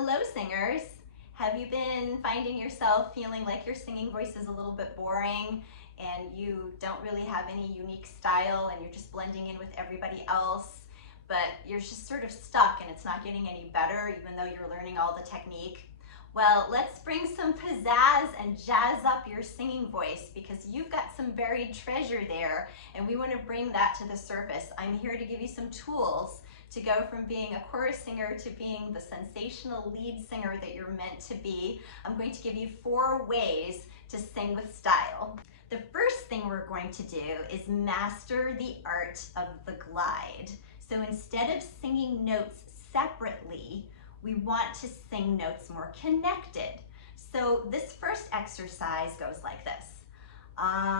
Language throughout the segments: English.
Hello, singers. Have you been finding yourself feeling like your singing voice is a little bit boring and you don't really have any unique style and you're just blending in with everybody else, but you're just sort of stuck and it's not getting any better even though you're learning all the technique? Well, let's bring some pizzazz and jazz up your singing voice because you've got some buried treasure there and we want to bring that to the surface. I'm here to give you some tools to go from being a chorus singer to being the sensational lead singer that you're meant to be. I'm going to give you 4 ways to sing with style. The first thing we're going to do is master the art of the glide. So instead of singing notes separately, we want to sing notes more connected. So this first exercise goes like this. Ah.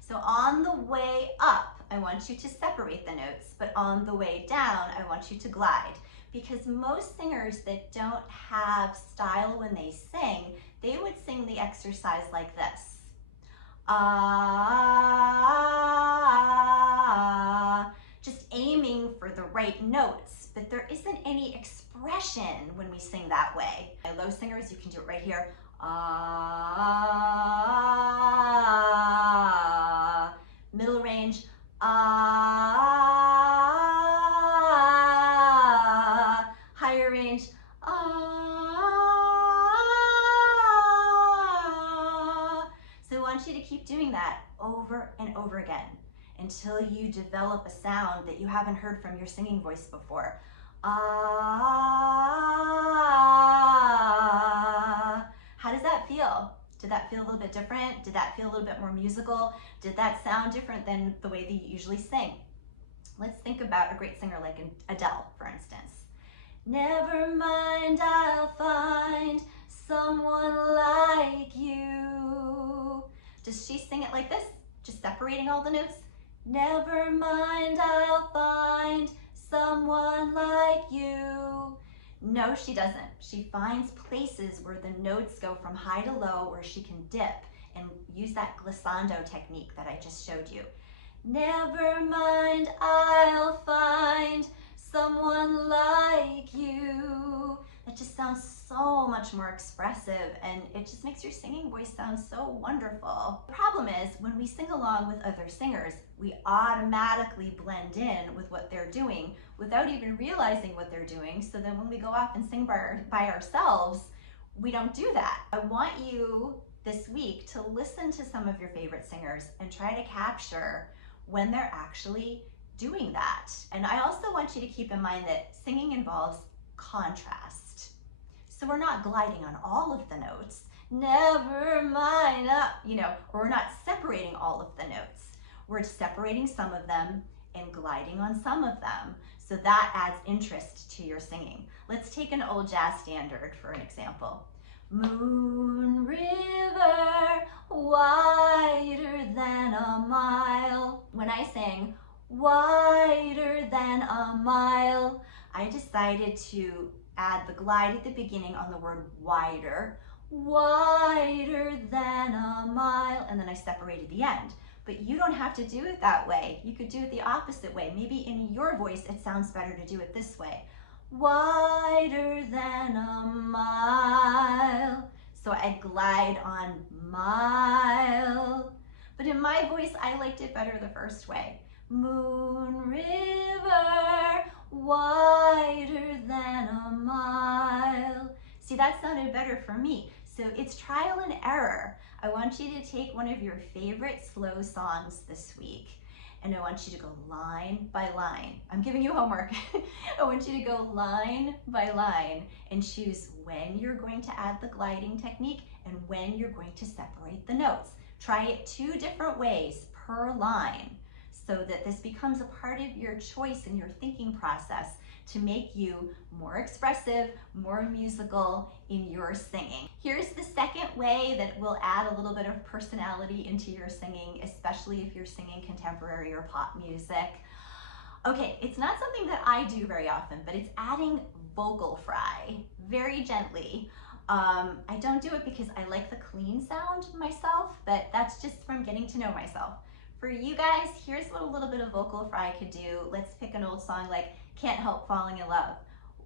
So on the way up, I want you to separate the notes, but on the way down, I want you to glide. Because most singers that don't have style when they sing, they would sing the exercise like this. Ah, just aiming for the right notes, but there isn't any expression when we sing that way. Low singers, you can do it right here. Ah, middle range, ah, higher range, ah. So I want you to keep doing that over and over again until you develop a sound that you haven't heard from your singing voice before. Ah. How does that feel? Did that feel a little bit different? Did that feel a little bit more musical? Did that sound different than the way that you usually sing? Let's think about a great singer like Adele, for instance. Never mind, I'll find someone like you. Does she sing it like this? Just separating all the notes? Never mind, I'll find someone like you. No, she doesn't. She finds places where the notes go from high to low where she can dip and use that glissando technique that I just showed you. Never mind, I'll find someone like you. That just sounds so much more expressive and it just makes your singing voice sound so wonderful. The problem is when we sing along with other singers, we automatically blend in with what they're doing without even realizing what they're doing. So then when we go off and sing by ourselves, we don't do that. I want you this week to listen to some of your favorite singers and try to capture when they're actually doing that. And I also want you to keep in mind that singing involves contrast. So we're not gliding on all of the notes, never mind, or we're not separating all of the notes. We're separating some of them and gliding on some of them. So that adds interest to your singing. Let's take an old jazz standard for an example. Moon river, wider than a mile. When I sang wider than a mile, I decided to add the glide at the beginning on the word wider, wider than a mile, and then I separated the end. But you don't have to do it that way. You could do it the opposite way. Maybe in your voice, it sounds better to do it this way. Wider than a mile. So I glide on mile. But in my voice, I liked it better the first way. Moon river, wider than a mile. See, that sounded better for me. So it's trial and error. I want you to take one of your favorite slow songs this week and I want you to go line by line. I'm giving you homework. I want you to go line by line and choose when you're going to add the gliding technique and when you're going to separate the notes. Try it 2 different ways per line so that this becomes a part of your choice in your thinking process to make you more expressive, more musical in your singing. Here's the second way that will add a little bit of personality into your singing, especially if you're singing contemporary or pop music. Okay, it's not something that I do very often, but it's adding vocal fry very gently. I don't do it because I like the clean sound myself, but that's just from getting to know myself. For you guys, here's what a little bit of vocal fry could do. Let's pick an old song like Can't help falling in love.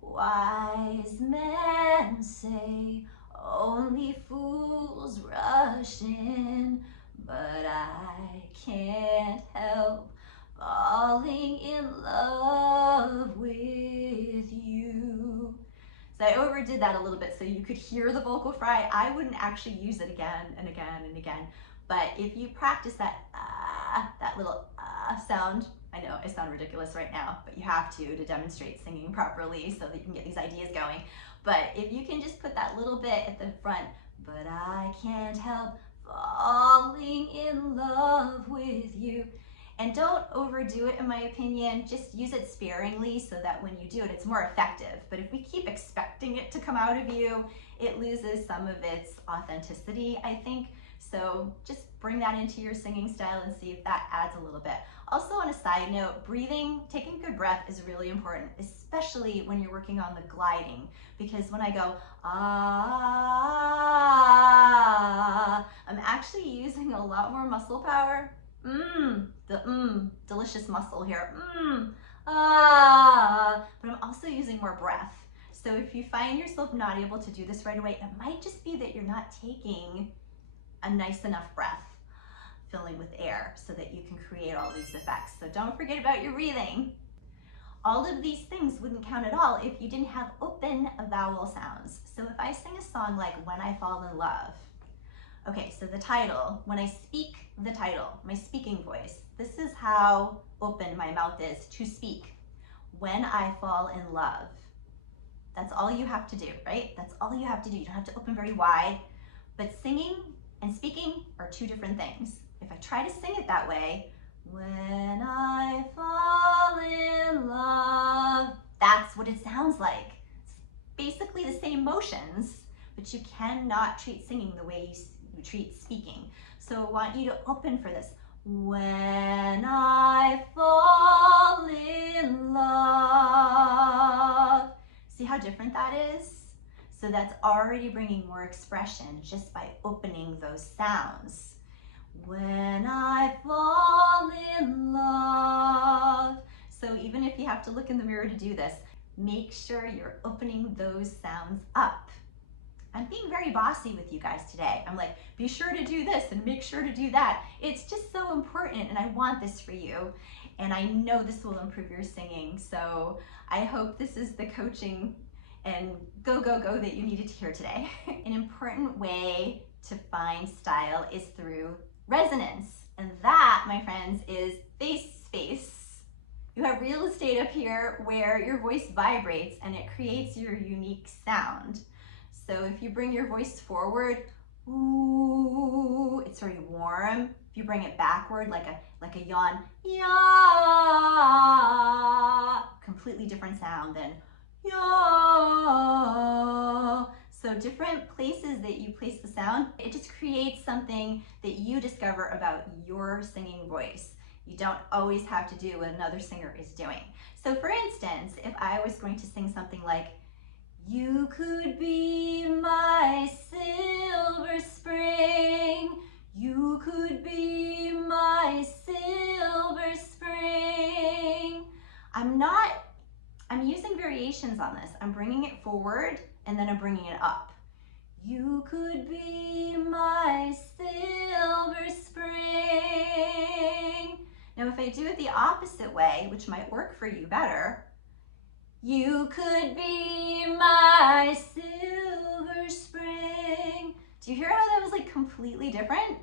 Wise men say only fools rush in, but I can't help falling in love with you. So I overdid that a little bit so you could hear the vocal fry. I wouldn't actually use it again and again and again, but if you practice that little sound, I know I sound ridiculous right now, but you have to demonstrate singing properly so that you can get these ideas going. But if you can just put that little bit at the front, but I can't help falling in love with you. And don't overdo it, in my opinion. Just use it sparingly so that when you do it, it's more effective. But if we keep expecting it to come out of you, it loses some of its authenticity, I think. So just bring that into your singing style and see if that adds a little bit. Also, on a side note, breathing, taking a good breath is really important, especially when you're working on the gliding. Because when I go, ah, I'm actually using a lot more muscle power. Delicious muscle here. Ah, but I'm also using more breath. So if you find yourself not able to do this right away, it might just be that you're not taking a nice enough breath, filling with air, so that you can create all these effects. So don't forget about your breathing. All of these things wouldn't count at all if you didn't have open vowel sounds. So if I sing a song like When I Fall in Love, okay, so the title, when I speak the title, my speaking voice, this is how open my mouth is to speak. When I fall in love. That's all you have to do, right? That's all you have to do. You don't have to open very wide. But singing and speaking are two different things. If I try to sing it that way, when I fall in love, that's what it sounds like. It's basically the same motions, but you cannot treat singing the way you treat speaking. So I want you to open for this. When I fall in love. See how different that is? So that's already bringing more expression just by opening those sounds. When I fall in love. So even if you have to look in the mirror to do this, make sure you're opening those sounds up. I'm being very bossy with you guys today. I'm like, be sure to do this and make sure to do that. It's just so important, and I want this for you. And I know this will improve your singing. So I hope this is the coaching and go, go, go that you needed to hear today. An important way to find style is through resonance. And that, my friends, is face space. You have real estate up here where your voice vibrates and it creates your unique sound. So if you bring your voice forward, ooh, it's very warm. If you bring it backward, like a yawn, ya, completely different sound than ya. So different places that you place the sound, it just creates something that you discover about your singing voice. You don't always have to do what another singer is doing. So for instance, if I was going to sing something like, you could be my silver spring, you could be my silver spring. I'm using variations on this. I'm bringing it forward and then I'm bringing it up. You could be my silver spring. Now if I do it the opposite way, which might work for you better, you could be my silver spring. Do you hear how that was like completely different?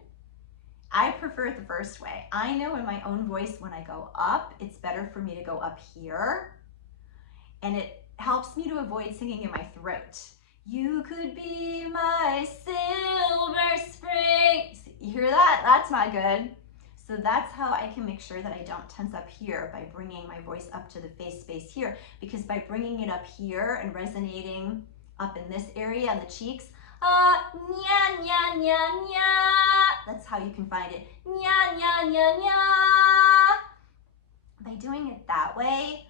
I prefer it the first way. I know in my own voice when I go up, it's better for me to go up here. And it helps me to avoid singing in my throat. You could be my silver spring. You hear that? That's not good. So that's how I can make sure that I don't tense up here by bringing my voice up to the face space here, because by bringing it up here and resonating up in this area on the cheeks, nya, nya, nya, nya. That's how you can find it. Nya, nya, nya, nya. By doing it that way,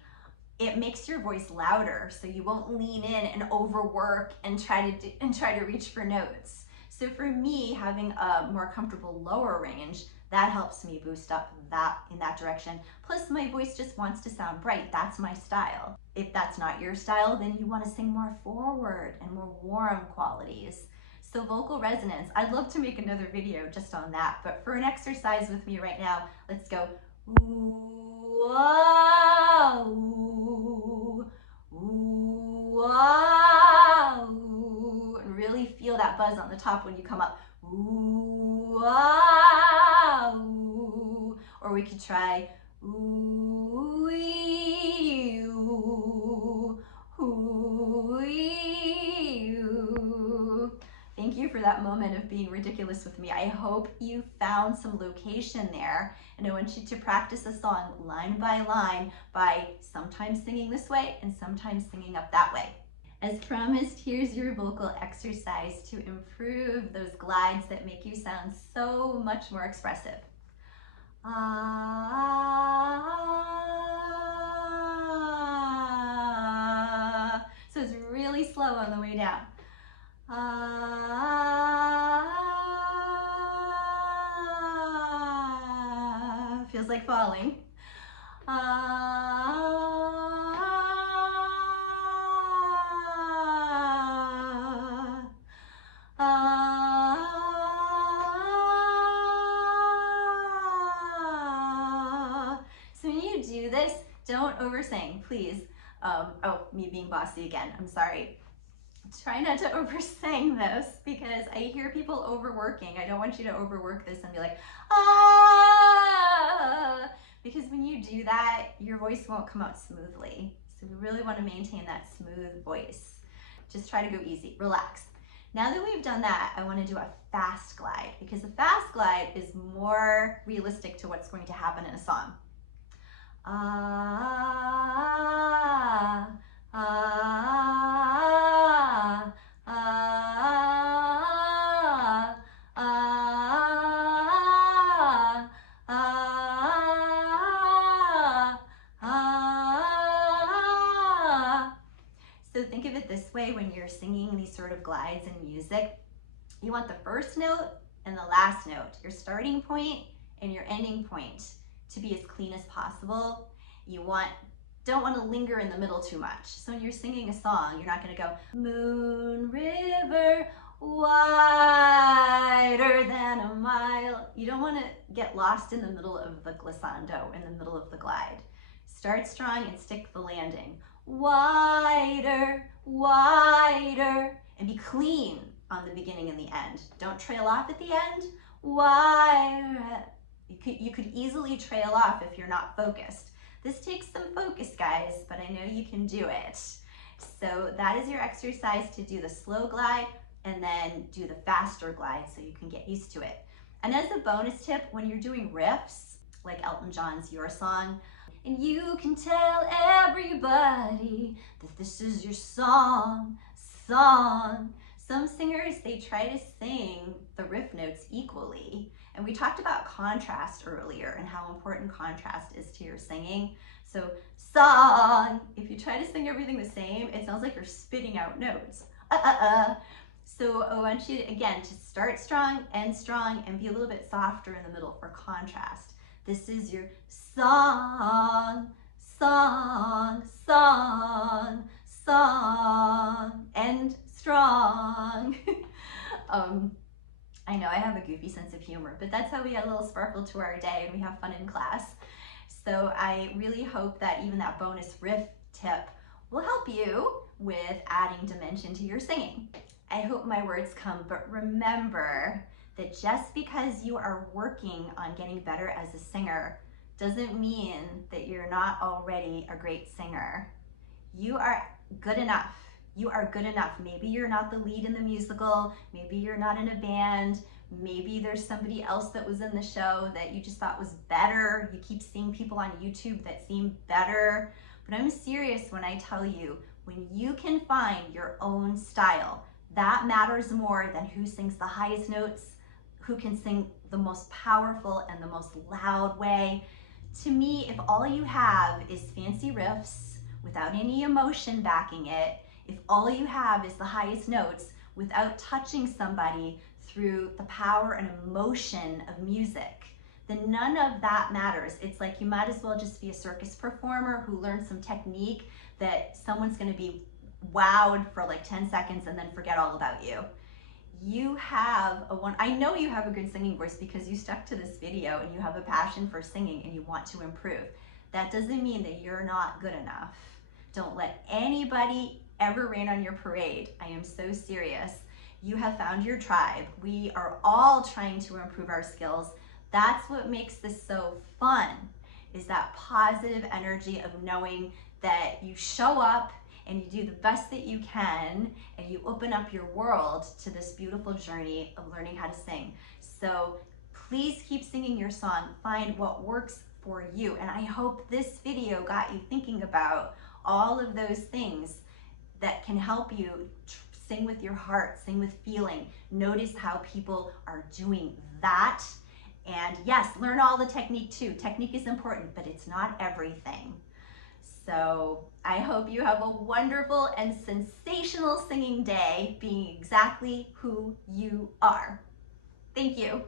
it makes your voice louder, so you won't lean in and overwork and try to reach for notes. So for me, having a more comfortable lower range, that helps me boost up that in that direction. Plus my voice just wants to sound bright. That's my style. If that's not your style, then you want to sing more forward and more warm qualities. So vocal resonance, I'd love to make another video just on that, but for an exercise with me right now, let's go ooh, ah, ooh, ooh, ah, ooh, and really feel that buzz on the top when you come up. Ooh, ah, ooh. Or we could try ooh, ee, ooh, ooh, ee, ooh. Thank you for that moment of being ridiculous with me. I hope you found some location there, and I want you to practice a song line by sometimes singing this way and sometimes singing up that way. As promised, here's your vocal exercise to improve those glides that make you sound so much more expressive. Ah. So it's really slow on the way down. Ah. Feels like falling. So when you do this, don't oversing, please. Oh, me being bossy again, I'm sorry. Try not to oversing this because I hear people overworking. I don't want you to overwork this and be like, ah, because when you do that, your voice won't come out smoothly. So we really want to maintain that smooth voice. Just try to go easy, relax. Now that we've done that, I want to do a fast glide because the fast glide is more realistic to what's going to happen in a song. Ah, ah, ah, ah, ah, ah, ah. So think of it this way when you're singing these sort of glides in music. You want the first note and the last note, your starting point and your ending point, to be as clean as possible. You don't want to linger in the middle too much. So when you're singing a song, you're not going to go moon river wider than a mile. You don't want to get lost in the middle of the glissando, in the middle of the glide. Start strong and stick the landing. Wider, wider, and be clean on the beginning and the end. Don't trail off at the end. Wider. You could easily trail off if you're not focused. This takes some focus, guys, but I know you can do it. So that is your exercise to do the slow glide and then do the faster glide so you can get used to it. And as a bonus tip, when you're doing riffs, like Elton John's Your Song, and you can tell everybody that this is your song. Some singers, they try to sing the riff notes equally. And we talked about contrast earlier and how important contrast is to your singing. So song, if you try to sing everything the same, it sounds like you're spitting out notes. So I want you, again, to start strong, end strong, and be a little bit softer in the middle for contrast. This is your song, song, song, song, end strong. I know I have a goofy sense of humor, but that's how we add a little sparkle to our day and we have fun in class. So I really hope that even that bonus riff tip will help you with adding dimension to your singing. I hope my words come, but remember that just because you are working on getting better as a singer doesn't mean that you're not already a great singer. You are good enough. You are good enough. Maybe you're not the lead in the musical. Maybe you're not in a band. Maybe there's somebody else that was in the show that you just thought was better. You keep seeing people on YouTube that seem better. But I'm serious when I tell you, when you can find your own style, that matters more than who sings the highest notes, who can sing the most powerful and the most loud way. To me, if all you have is fancy riffs without any emotion backing it, if all you have is the highest notes without touching somebody through the power and emotion of music, then none of that matters. It's like you might as well just be a circus performer who learned some technique that someone's going to be wowed for like 10 seconds and then forget all about you. You have I know you have a good singing voice because you stuck to this video and you have a passion for singing and you want to improve. That doesn't mean that you're not good enough. Don't let anybody ever rain on your parade. I am so serious. You have found your tribe. We are all trying to improve our skills. That's what makes this so fun, is that positive energy of knowing that you show up and you do the best that you can and you open up your world to this beautiful journey of learning how to sing. So please keep singing your song. Find what works for you. And I hope this video got you thinking about all of those things that can help you sing with your heart, sing with feeling. Notice how people are doing that. And yes, learn all the technique too. Technique is important, but it's not everything. So I hope you have a wonderful and sensational singing day, being exactly who you are. Thank you.